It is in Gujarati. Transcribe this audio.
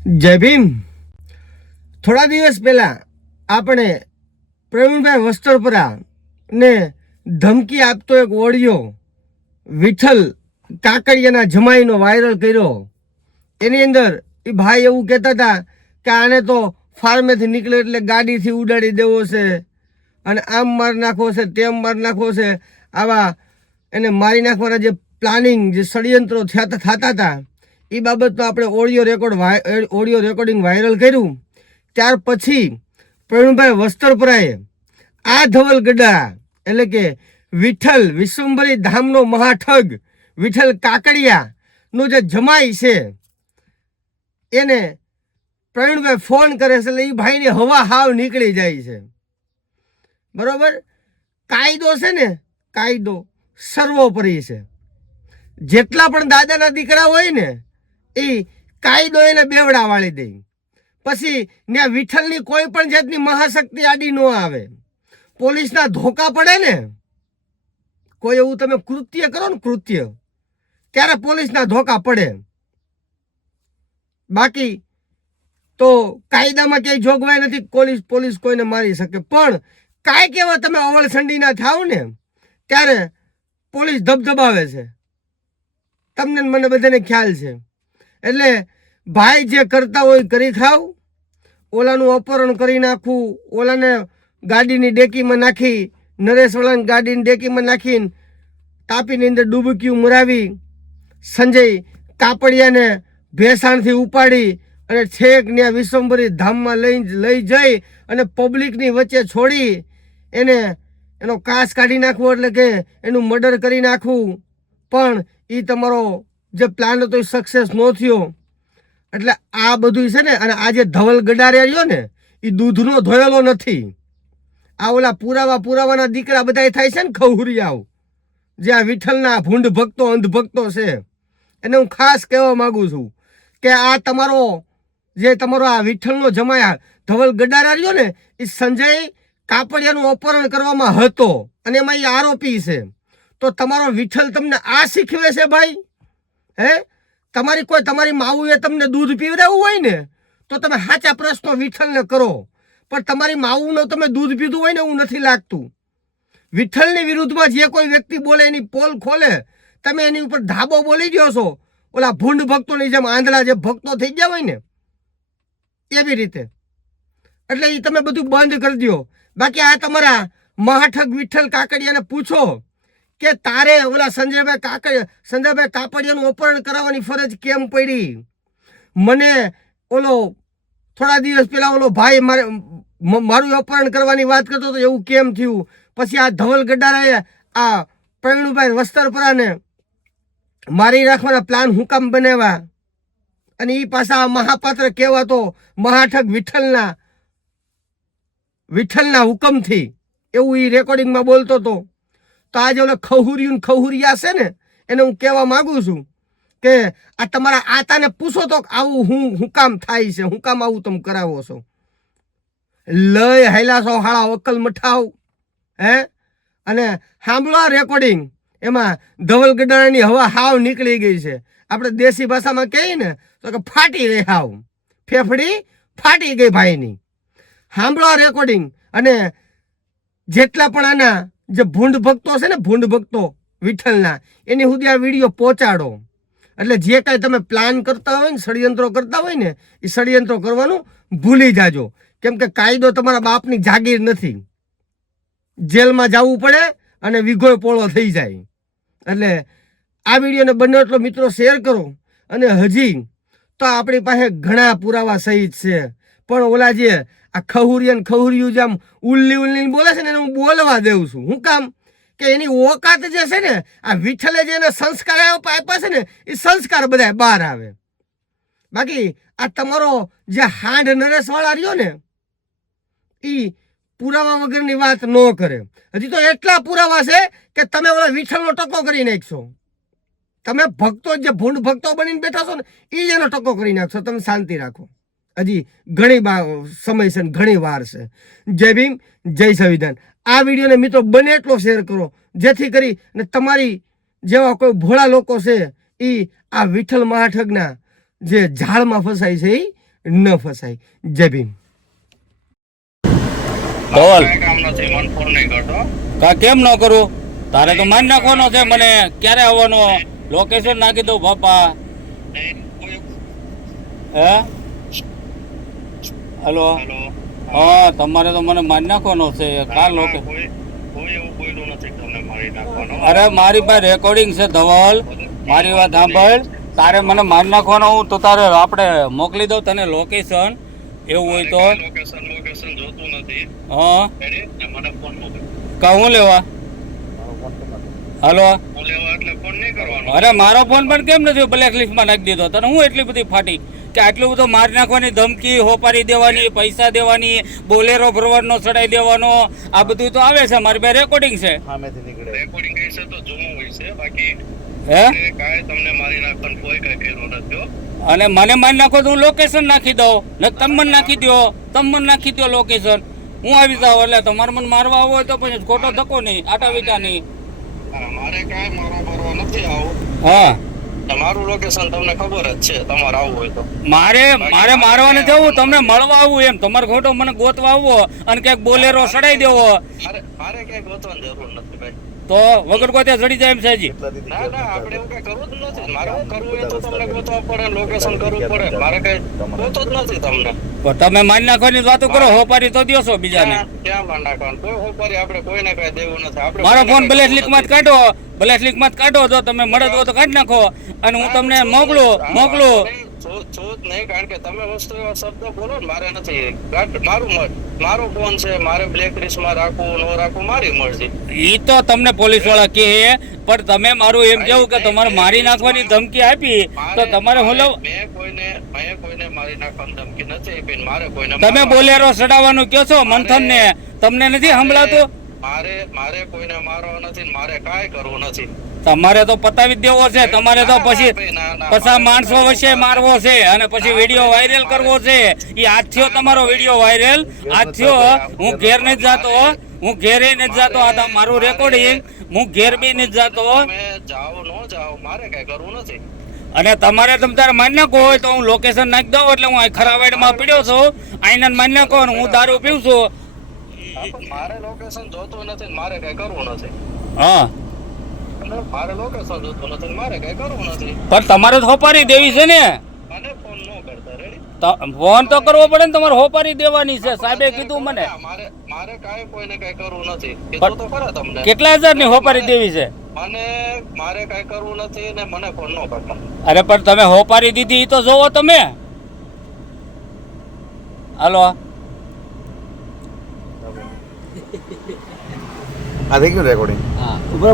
જય ભીમ. થોડા દિવસ પહેલા આપણે પ્રવીણભાઈ વસ્ત્રપરા ને ધમકી આપતો એક ઓડિયો વિઠ્ઠલ કાકડિયાના જમાઈનો વાયરલ કર્યો. એની અંદર એ ભાઈ એવું કહેતા હતા કે આને તો ફાર્મેથી નીકળે એટલે ગાડીથી ઉડાડી દેવો છે અને આમ મારી નાખવો છે, તેમ મારી નાખવો છે. આવા એને મારી નાખવાના જે પ્લાનિંગ, જે ષડયંત્રો થતા હતા એ બાબતનો આપણે ઓડિયો રેકોર્ડિંગ વાયરલ કર્યું. ત્યાર પછી પ્રવીણભાઈ વસ્ત્રપરાએ આ ધવલ ગડા એટલે કે વિઠ્ઠલ વિશ્વંભરી ધામનો મહાઠગ વિઠ્ઠલ કાકડિયાનો જે જમાઈ છે એને પ્રવીણભાઈ ફોન કરે છે. એટલે એ ભાઈની હવા હાવ નીકળી જાય છે. બરોબર. કાયદો છે ને, કાયદો સર્વોપરી છે. જેટલા પણ દાદાના દીકરા હોય ને એ કાયદો એને બેવડા વાળી દે. પછી ત્યાં વિઠ્ઠલની કોઈ પણ જાતની મહાશક્તિ આડી ન આવે. પોલીસના ધોકા પડે ને, કોઈ એવું તમે કૃત્ય કરો ને કૃત્ય, ત્યારે પોલીસના ધોકા પડે. બાકી તો કાયદામાં ક્યાંય જોગવાઈ નથી પોલીસ કોઈને મારી શકે. પણ કાંઈક એવા તમે અવળસંડીના થાવ ને ત્યારે પોલીસ ધબધબાવે છે. તમને મને બધાને ખ્યાલ છે. એટલે ભાઈ જે કરતા હોય કરી ખાવ. ઓલાનું અપહરણ કરી નાખવું, ઓલાને ગાડીની ડેકીમાં નાખી, નરેશવાળાની ગાડીની ડેકીમાં નાખીને તાપીની અંદર ડૂબકીયું મરાવી, સંજય કાપડિયાને ભેસાણથી ઉપાડી અને છેક ત્યાં વિશ્વંભરી ધામમાં લઈ જઈ અને પબ્લિકની વચ્ચે છોડી એનો કાસ કાઢી નાખવો, એટલે કે એનું મર્ડર કરી નાખવું. પણ એ તમારો જે પ્લાન હતો એ સક્સેસ ન થયો. એટલે આ બધું છે ને. અને આ જે ધવલ ગડારે રહ્યો ને એ દૂધનો ધોયેલો નથી. આ ઓલા પુરાવાના દીકરા બધા થાય છે ને ખહુરિયાઓ, જે આ વિઠ્ઠલના ભૂંડ ભક્તો, અંધ ભક્તો છે. એને હું ખાસ કહેવા માંગુ છું કે આ તમારો આ વિઠ્ઠલનો જમાયા ધવલ ગડારા રહ્યો ને એ સંજય કાપડિયાનું અપહરણ કરવામાં હતો અને એમાં એ આરોપી છે. તો તમારો વિઠ્ઠલ તમને આ શીખવે છે ભાઈ? હે, તમારી માવુએ તમને દૂધ પીવડાવવું હોય ને તો તમે સાચા પ્રશ્નો વિઠ્ઠલને કરો. પણ તમારી માવુનું તમે દૂધ પીધું હોય ને એવું નથી લાગતું. વિઠ્ઠલની વિરુદ્ધમાં જે કોઈ વ્યક્તિ બોલે એની પોલ ખોલે, તમે એની ઉપર ધાબો બોલી ગયો છો. ઓલા ભૂંડ ભક્તોની જેમ આંધળા જે ભક્તો થઈ ગયા હોય ને એવી રીતે. એટલે એ તમે બધું બંધ કરી દો. બાકી આ તમારા મહાઠગ વિઠ્ઠલ કાકડિયાને પૂછો કે તારે ઓલા સંજયભાઈ કાપડિયાનું અપહરણ કરાવવાની ફરજ કેમ પડી? મને ઓલો થોડા દિવસ પહેલા ઓલો ભાઈ મારું અપહરણ કરવાની વાત કરતો હતો, એવું કેમ થયું? પછી આ ધવલ ગડારાએ આ પ્રવીણભાઈ વસ્ત્રપરાને મારી રાખવાના પ્લાન હું કામ બનાવ્યા? અને એ પાછા મહાપાત્ર કહેવાતો મહાઠગ વિઠ્ઠલના હુકમથી એવું એ રેકોર્ડિંગમાં બોલતો હતો. તો આજે ઓલા ખહુરિયા છે ને એને હું કહેવા માંગુ છું કે આ તમારા આતાને પૂછો તો આવું હું કામ થાય છે, હું કામ આવું તમે કરાવો છો? લય હાયલા છો હાળા અક્કલ મઠાવ. હે, અને સાંભળો આ રેકોર્ડિંગ. એમાં ધવલ ગડારાની હવા હાવ નીકળી ગઈ છે. આપણે દેશી ભાષામાં કહીએ ને તો કે ફાટી ગઈ, હાવ ફેફડી ફાટી ગઈ ભાઈની. સાંભળો આ રેકોર્ડિંગ. અને જેટલા પણ આના જે ભૂંડ ભક્તો છે ને, ભૂંડ ભક્તો વિઠ્ઠલના, એની સુધી આ વિડીયો પહોંચાડો. એટલે જે કાંઈ તમે પ્લાન કરતા હોય ને, ષડયંત્રો કરતા હોય ને, એ ષડયંત્રો કરવાનું ભૂલી જાજો. કેમ કે કાયદો તમારા બાપની જાગીર નથી. જેલમાં જવું પડે અને વિઘોય પોળો થઈ જાય. એટલે આ વિડીયોને બને એટલો મિત્રો શેર કરો. અને હજી તો આપણી પાસે ઘણા પુરાવા સહિત છે. પણ ઓલા જે આ ખહુરિયું જેમ ઉલ્લી બોલે છે ને એને હું બોલવા દેઉં છું. હું કામ? કે એની ઓકાત જે છે ને, આ વિઠ્ઠલે જે એને સંસ્કાર આપ્યા છે ને એ સંસ્કાર બધા બહાર આવે. બાકી આ તમારો જે હાંડ નરેશવાળા રહ્યો ને એ પુરાવા વગરની વાત ન કરે. હજી તો એટલા પુરાવા છે કે તમે ઓલા વિઠ્ઠલનો ટકો કરી નાખશો. તમે ભક્તો જે ભૂંડ ભક્તો બનીને બેઠા છો ને એ જ એનો ટકો કરી નાખશો. તમે શાંતિ રાખો. હજી ઘણી સમય છે ને ઘણી વાર છે. જય ભીમ, જય સંવિધાન. આ વિડીયોને મિત્રો બને એટલો શેર કરો જેથી કરી અને તમારી જેવા કોઈ ભોળા લોકો છે એ આ વિઠ્ઠલ મહાઠગના જે ઝાડમાં ફસાય છે એ ન ફસાય. જય ભીમ. ધવલ કાંઈ કામ નથી, મન ફોન નહીં કરતો. કા કેમ ન કરું? તારે તો મારી નાખવાનો છે મને. ક્યારે આવવાનો? લોકેશન નાખી દઉં બાપા. હે હલો હેલો. હા, તમારે તો મને મારી નાખવાનો છે. કા લોકે કોઈ એવું બોલ્યું નથી તમને મારી નાખવાનો. અરે મારી પાસે રેકોર્ડિંગ છે ધવલ, મારી વાત સાંભળ. તારે મને મારી નાખવાનો હું તો તારે આપણે મોકલી દઉં તને લોકેશન. એવું હોય તો લોકેશન જોતું નથી. હા રેડી? ને મને ફોન મોકલ. કા હું લેવા? હલો હું લેવા એટલે ફોન નહીં કરવાનો. અરે મારો ફોન પણ કેમ નથી બ્લેક લિસ્ટમાં નાખી દીધો? તને હું એટલી બધી ફાટી કે આટલું બધું મારી નાખવાની ધમકી, હોપારી દેવાની, પૈસા દેવાની, બોલેરો ભરવાનો ચડાઈ દેવાનો, આ બધું તો આવે છે. મારી પાસે રેકોર્ડિંગ છે. રેકોર્ડિંગ કઈ છે તો જોવું હોય છે, બાકી હે કાંઈ તમને મારી નાખવાનું કોઈ કાંઈ કર્યું નથી હો. અને મને મારી નાખો તો હું લોકેશન નાખી દઉં ને તમે મને નાખી દો. તમે મને નાખી દો લોકેશન, હું આવી જાઉં. એટલે તમારે મને મારવા આવો હોય તો પછી ખોટો ધક્કો નહીં, આટા વિટા નહીં. મારે કાંઈ મારવા ભરવા નથી આવું. હા તમારું લોકેશન તમને ખબર જ છે, તમારે આવવું હોય તો. મારે મારવા નથી આવવું, તમને મળવા આવવું. એમ તમારે ખોટો મને ગોતવા આવવો અને ક્યાંક બોલેરો ચડાઈ દેવો મારે ક્યાંય ગોતવાની જરૂર નથી ભાઈ. તો વગર ગોતે ચડી જાય એમ છે હજી. ના ના, આપણે એવું કઈ કરવું જ નથી. મારે શું કરવું એ તો તમને ગોતવા પડે, લોકેશન કરવું પડે. મારે કઈ ગોતો જ નથી તમને. પણ તમે મારી નાખવાની વાતો કરો, હોપારી તો દ્યો છો બીજાને. ક્યાં માં નાખવાનું? કોઈ હોપારી આપણે કોઈને કઈ દેવું નથી. આપણે મારો ફોન બ્લેક લિસ્ટમાં જ કાઢો, બ્લેક લિસ્ટમાં જ કાઢો. જો તમે મળે તો કાઢી નાખો અને હું તમને મોકલું. છું જ નહીં, કારણ કે તમે વસ્તુ એવા શબ્દ બોલો ને મારે નથી. મારો ફોન છે, મારે બ્લેક લિસ્ટમાં રાખવું ન રાખવું મારી મરજી. ઈ તો તમને પોલીસ વાળા કહે, પણ તમે મારું એમ કેવું કે તમારે મારી નાખવાની ધમકી આપી તો તમારે હું લઉં? મેં કોઈને મારી નાખવાની ધમકી નથી આપી. મારે કોઈને તમે બોલેરો ચડાવવાનું કહો છો મંથન ને, તમને નથી સંભળાતું? મારે કોઈને મારવા નથી ને મારે કાંઈ કરવું નથી. તમારે તો પતાવી જ દેવો છે. તમારે તો પછી માણસો વચ્ચે મારવો છે અને પછી વિડીયો વાયરલ કરવો છે. એ આજ થયો તમારો વિડીયો વાયરલ, આજ થયો. હું ઘેર નથી જાતો, હું ઘેરે નથી જાતો. આ મારું રેકોર્ડિંગ, હું ઘેર બી નથી જાતો. તમે જાઓ ન જાઓ, મારે કઈ કરવું નથી. અને તમારે તમે તારે માની નાખો હોય તો હું લોકેશન નાખી દઉં. એટલે હું અહીં ખરાવાડમાં પીડ્યો છું, અહીંના માની નાખો ને હું દારૂ પીવું છું. મારે લોકેશન જોતું નથી ને મારે કઈ કરવું નથી. હા મારે લોકેશન જોતું નથી ને મારે કઈ કરવું નથી. પણ તમારે તો હોપારી દેવી છે ને. મને ફોન ન કરતા. રેડી? ફોન તો કરવો પડે ને, તમારે હોપારી દેવાની છે. સાહેબે કીધું મને. મારે કાંઈ કોઈને કઈ કરવું નથી. કીધું તો ખરા તમને. કેટલા હજારની હોપારી દેવી છે? મારે કઈ કરવું નથી ને મને ફોન ન કરતા. અરે પણ તમે હોપારી દીધી ઈ તો જોવો તમે. હાલો આ થઈ ગયું રેકોર્ડિંગ. હા